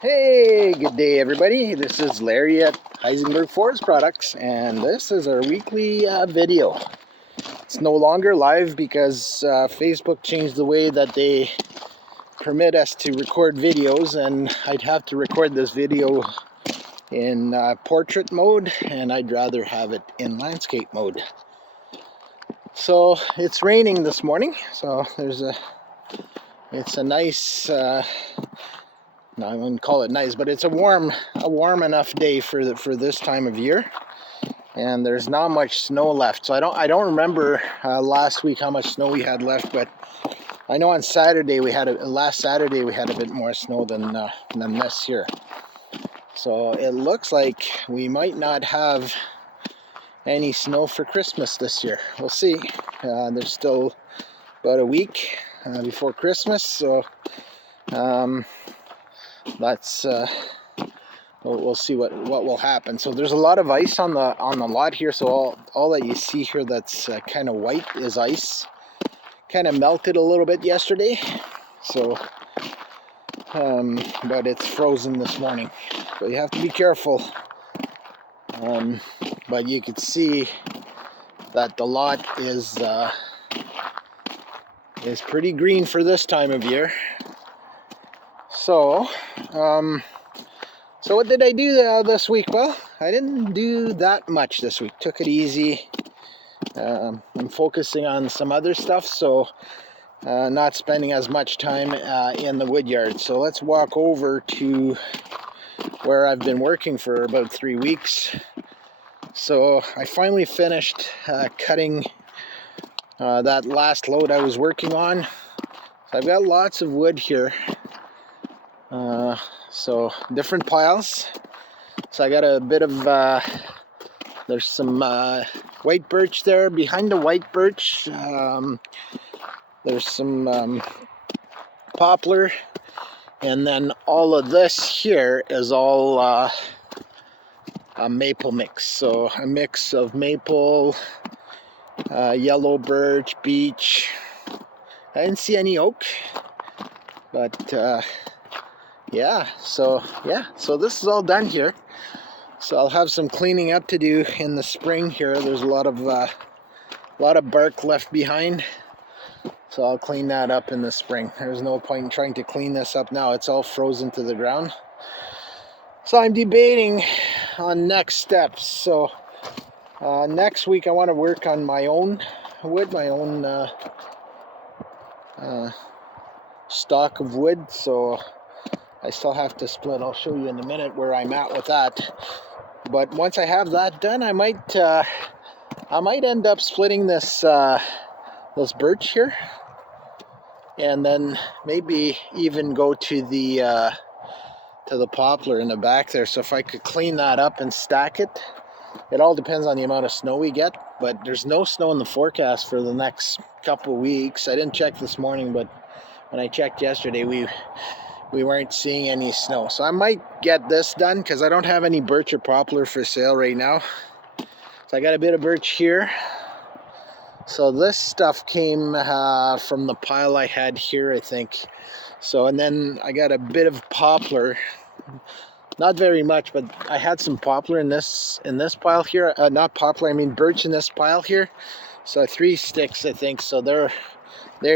Hey, good day everybody. This is Larry at Heisenberg Forest Products, and this is our weekly video. It's no longer live because Facebook changed the way that they permit us to record videos, and I'd have to record this video in portrait mode, and I'd rather have it in landscape mode. So it's raining this morning, so it's a nice I wouldn't call it nice, but it's a warm enough day for this time of year, and there's not much snow left. So I don't remember last week how much snow we had left, but I know on Saturday last Saturday we had a bit more snow than this year. So it looks like we might not have any snow for Christmas this year. We'll see. There's still about a week before Christmas, so. That's we'll see what will happen. So there's a lot of ice on the lot here. So all that you see here that's kind of white is ice. Kind of melted a little bit yesterday. So, but it's frozen this morning. So you have to be careful. But you can see that the lot is pretty green for this time of year. So, so what did I do this week? Well, I didn't do that much this week. Took it easy. I'm focusing on some other stuff, so not spending as much time in the wood yard. So let's walk over to where I've been working for about 3 weeks. So I finally finished cutting that last load I was working on. So I've got lots of wood here. So different piles. So I got a bit of, there's some white birch there. Behind the white birch, there's some poplar. And then all of this here is all a maple mix. So a mix of maple, yellow birch, beech. I didn't see any oak, but so this is all done here. So I'll have some cleaning up to do in the spring here. There's a lot of bark left behind, so I'll clean that up in the spring. There's no point in trying to clean this up now. It's all frozen to the ground. So I'm debating on next steps. So next week I want to work on my own wood, my own stock of wood. So I still have to split. I'll show you in a minute where I'm at with that. But once I have that done, I might end up splitting this birch here, and then maybe even go to the poplar in the back there. So if I could clean that up and stack it, it all depends on the amount of snow we get. But there's no snow in the forecast for the next couple of weeks. I didn't check this morning, but when I checked yesterday, we weren't seeing any snow. So I might get this done because I don't have any birch or poplar for sale right now. So I got a bit of birch here. So this stuff came from the pile I had here, I think. So, and then I got a bit of poplar. Not very much, but I had some poplar in this pile here. Not poplar, I mean birch in this pile here. So 3 sticks, I think. So they're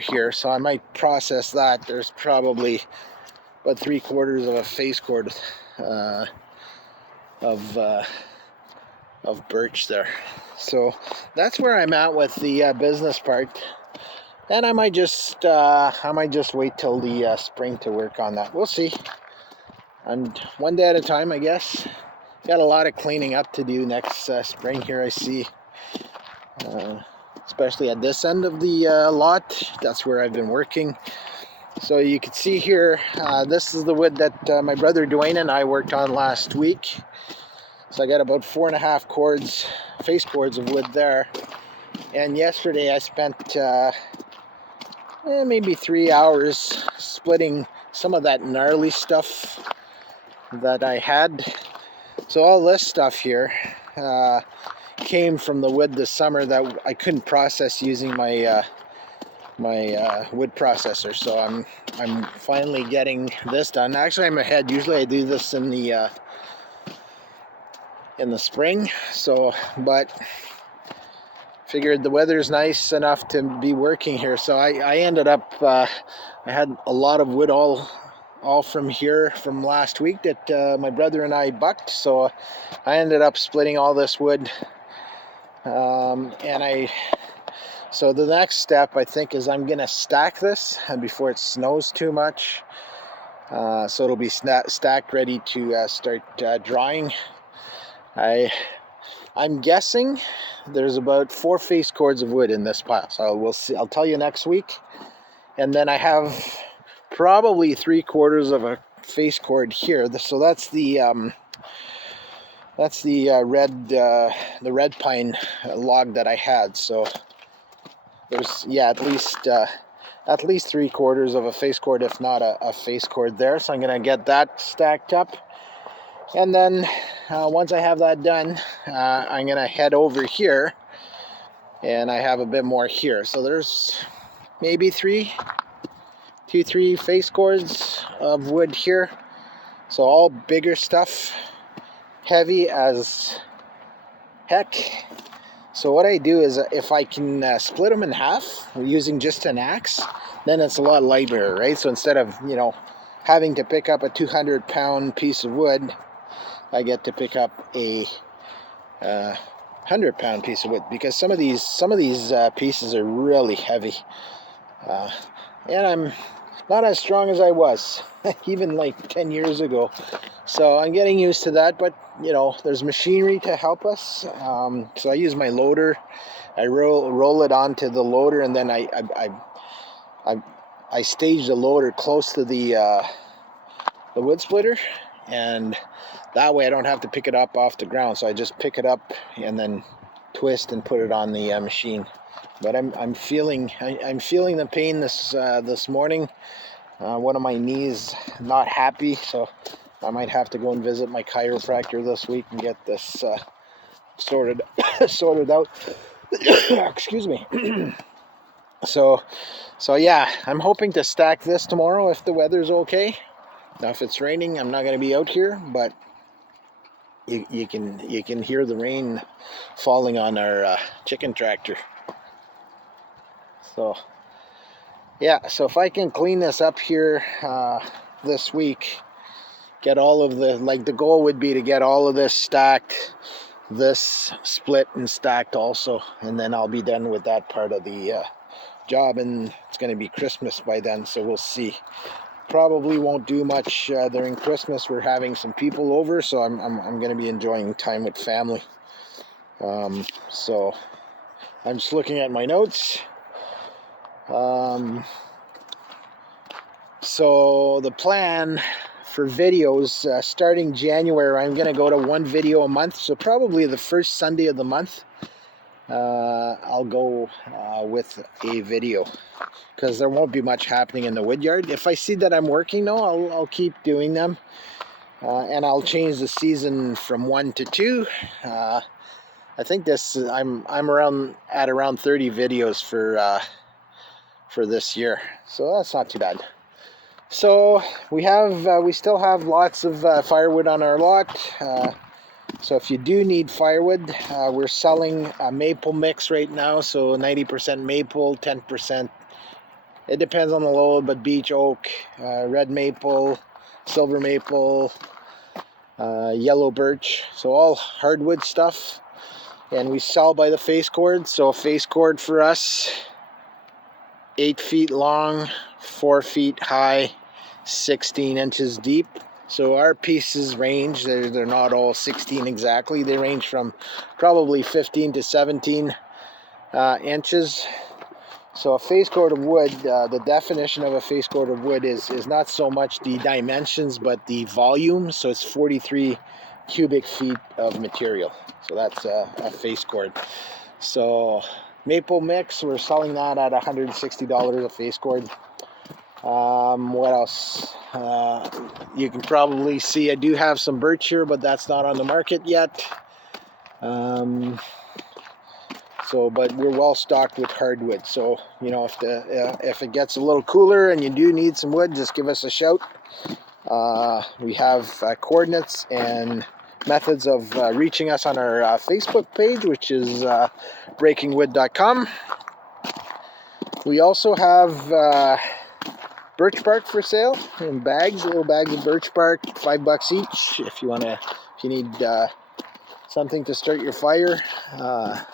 here. So I might process that. There's probably about 3/4 of a face cord of birch there. So that's where I'm at with the business part. And I might just wait till the spring to work on that. We'll see. And one day at a time, I guess. Got a lot of cleaning up to do next spring here, I see. Especially at this end of the lot. That's where I've been working. So you can see here, this is the wood that my brother Dwayne and I worked on last week. So I got about 4.5 face cords of wood there. And yesterday I spent maybe 3 hours splitting some of that gnarly stuff that I had. So all this stuff here came from the wood this summer that I couldn't process using my wood processor. So I'm I'm finally getting this done. Actually, I'm ahead. Usually I do this in the spring, so, but figured the weather's nice enough to be working here. So I ended up, I had a lot of wood all from here from last week that my brother and I bucked. So I ended up splitting all this wood. So the next step, I think, is I'm going to stack this before it snows too much. So it'll be stacked, ready to start drying. I'm guessing there's about 4 face cords of wood in this pile. So we'll see. I'll tell you next week. And then I have probably 3/4 of a face cord here. So that's the red pine log that I had. So there's at least 3/4 of a face cord, if not a face cord there. So I'm gonna get that stacked up, and then once I have that done, I'm gonna head over here, and I have a bit more here. So there's maybe 3 face cords of wood here. So all bigger stuff, heavy as heck. So what I do is, if I can split them in half using just an axe, then it's a lot lighter, right? So instead of, having to pick up a 200-pound piece of wood, I get to pick up a 100-pound piece of wood, because some of these pieces are really heavy, and I'm not as strong as I was even like 10 years ago. So I'm getting used to that, but there's machinery to help us. So I use my loader. I roll it onto the loader, and then I stage the loader close to the wood splitter, and that way I don't have to pick it up off the ground. So I just pick it up and then twist and put it on the machine. But I'm feeling the pain this morning. One of my knees not happy, so I might have to go and visit my chiropractor this week and get this sorted out. Excuse me. So yeah, I'm hoping to stack this tomorrow if the weather's okay. Now, if it's raining, I'm not going to be out here, but you can hear the rain falling on our chicken tractor. So yeah, so if I can clean this up here this week, get all of the goal would be to get all of this stacked, this split and stacked also, and then I'll be done with that part of the job, and it's going to be Christmas by then, so we'll see. Probably won't do much during Christmas. We're having some people over, so I'm going to be enjoying time with family. So I'm just looking at my notes. So the plan for videos, starting January, I'm going to go to 1 video a month. So probably the first Sunday of the month, I'll go with a video, because there won't be much happening in the woodyard. If I see that I'm working, though, I'll keep doing them, and I'll change the season from 1 to 2. I think I'm around 30 videos for this year, so that's not too bad. So we still have lots of firewood on our lot. So if you do need firewood, we're selling a maple mix right now. So 90% maple, 10%, it depends on the load, but beech oak, red maple, silver maple, yellow birch. So all hardwood stuff. And we sell by the face cord. So a face cord for us, 8 feet long, 4 feet high, 16 inches deep. So our pieces range, they're not all 16 exactly. They range from probably 15 to 17 inches. So a face cord of wood, the definition of a face cord of wood is not so much the dimensions, but the volume. So it's 43 cubic feet of material. So that's a face cord. So maple mix, we're selling that at $160 a face cord. What else? You can probably see I do have some birch here, but that's not on the market yet. So, but we're well stocked with hardwood. So, you know, if it gets a little cooler and you do need some wood, just give us a shout. We have coordinates and methods of reaching us on our Facebook page, which is breakingwood.com. We also have birch bark for sale in bags, little bags of birch bark, $5 each. If you need something to start your fire,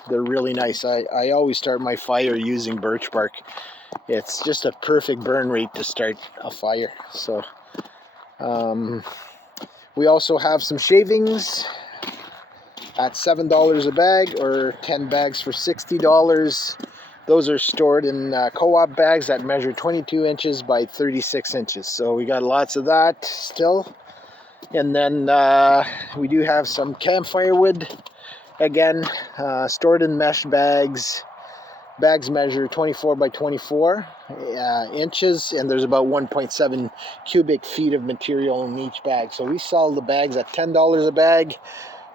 they're really nice. I always start my fire using birch bark. It's just a perfect burn rate to start a fire. So we also have some shavings at $7 a bag, or 10 bags for $60. Those are stored in co-op bags that measure 22 inches by 36 inches. So we got lots of that still. And then we do have some campfire wood, again, stored in mesh bags. Bags measure 24 by 24 inches, and there's about 1.7 cubic feet of material in each bag. So we sell the bags at $10 a bag,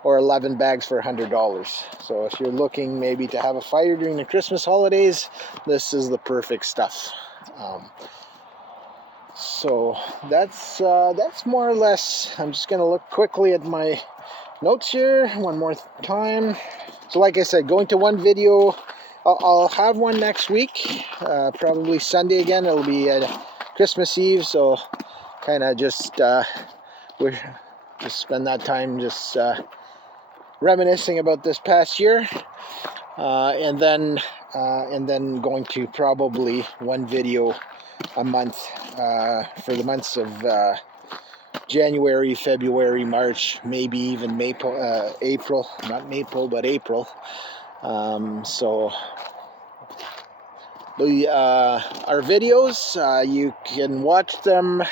or 11 bags for $100. So if you're looking maybe to have a fire during the Christmas holidays, this is the perfect stuff. So that's more or less. I'm just going to look quickly at my notes here one more time. So like I said, going to one video. I'll have one next week, probably Sunday again. It'll be Christmas Eve, so kind of just spend that time just reminiscing about this past year, and then going to probably one video a month for the months of January, February, March, maybe even April. Not Maple, but April. So our videos, you can watch them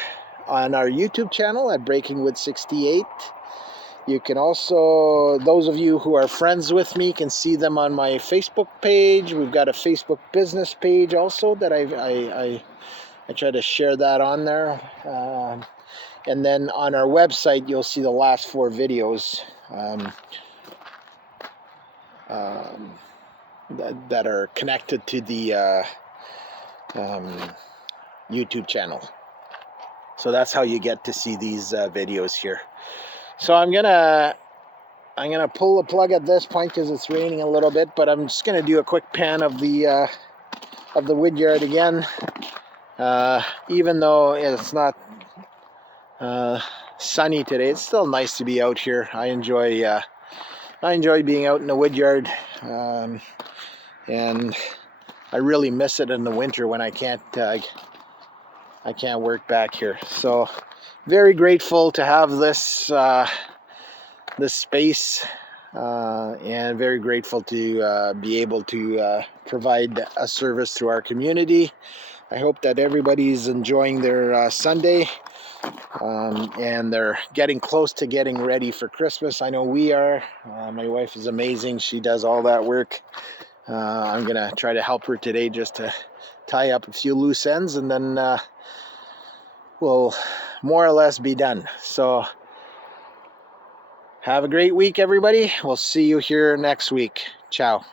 on our YouTube channel at Breaking Wood 68. You can also, those of you who are friends with me, can see them on my Facebook page. We've got a Facebook business page also that I try to share that on there. And then on our website, you'll see the last 4 videos that are connected to the YouTube channel. So that's how you get to see these videos here. So I'm gonna pull the plug at this point because it's raining a little bit, but I'm just gonna do a quick pan of the wood yard again. Even though it's not sunny today, it's still nice to be out here. I enjoy being out in the wood yard, and I really miss it in the winter when I can't work back here. So very grateful to have this space, and very grateful to be able to provide a service to our community. I hope that everybody's enjoying their Sunday, and they're getting close to getting ready for Christmas. I know we are. My wife is amazing. She does all that work. I'm going to try to help her today just to tie up a few loose ends, and then we'll more or less be done. So have a great week, everybody. We'll see you here next week. Ciao.